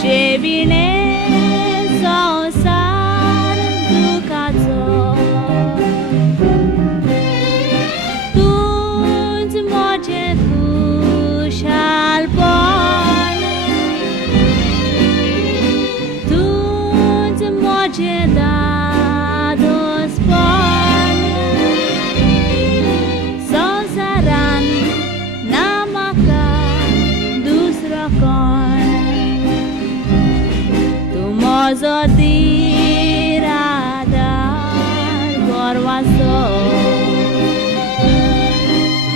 तुझे विणे संसार दुखाचो तूच मोजें खुशालपण तूच मोजें दादोसपण संवसारान ना म्हाका दुसरो कोण तूं म्हजो धीर आदार गोरवाचो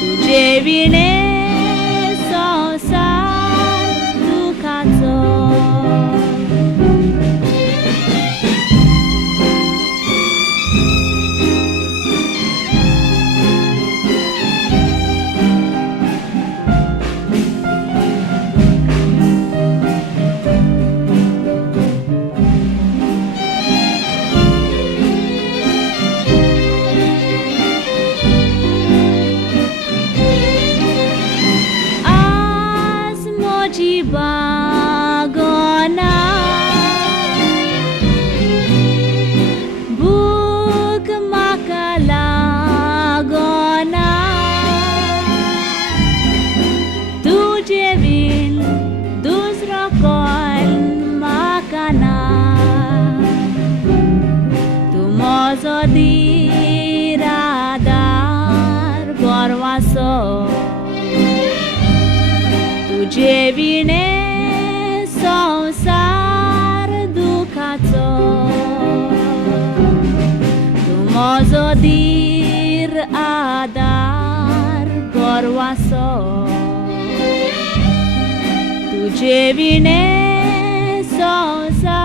तुझे विणे संसार दुखाचो बागोना भूक म्हाका लागोना तुझे बीन दुसरो कोण म्हाका ना तूं म्हजो धीर आदार गोरवाचो तुझे विणे संसार दुखाचो तूं म्हजो धीर आदार गोरवाचो तुझे विणे संसार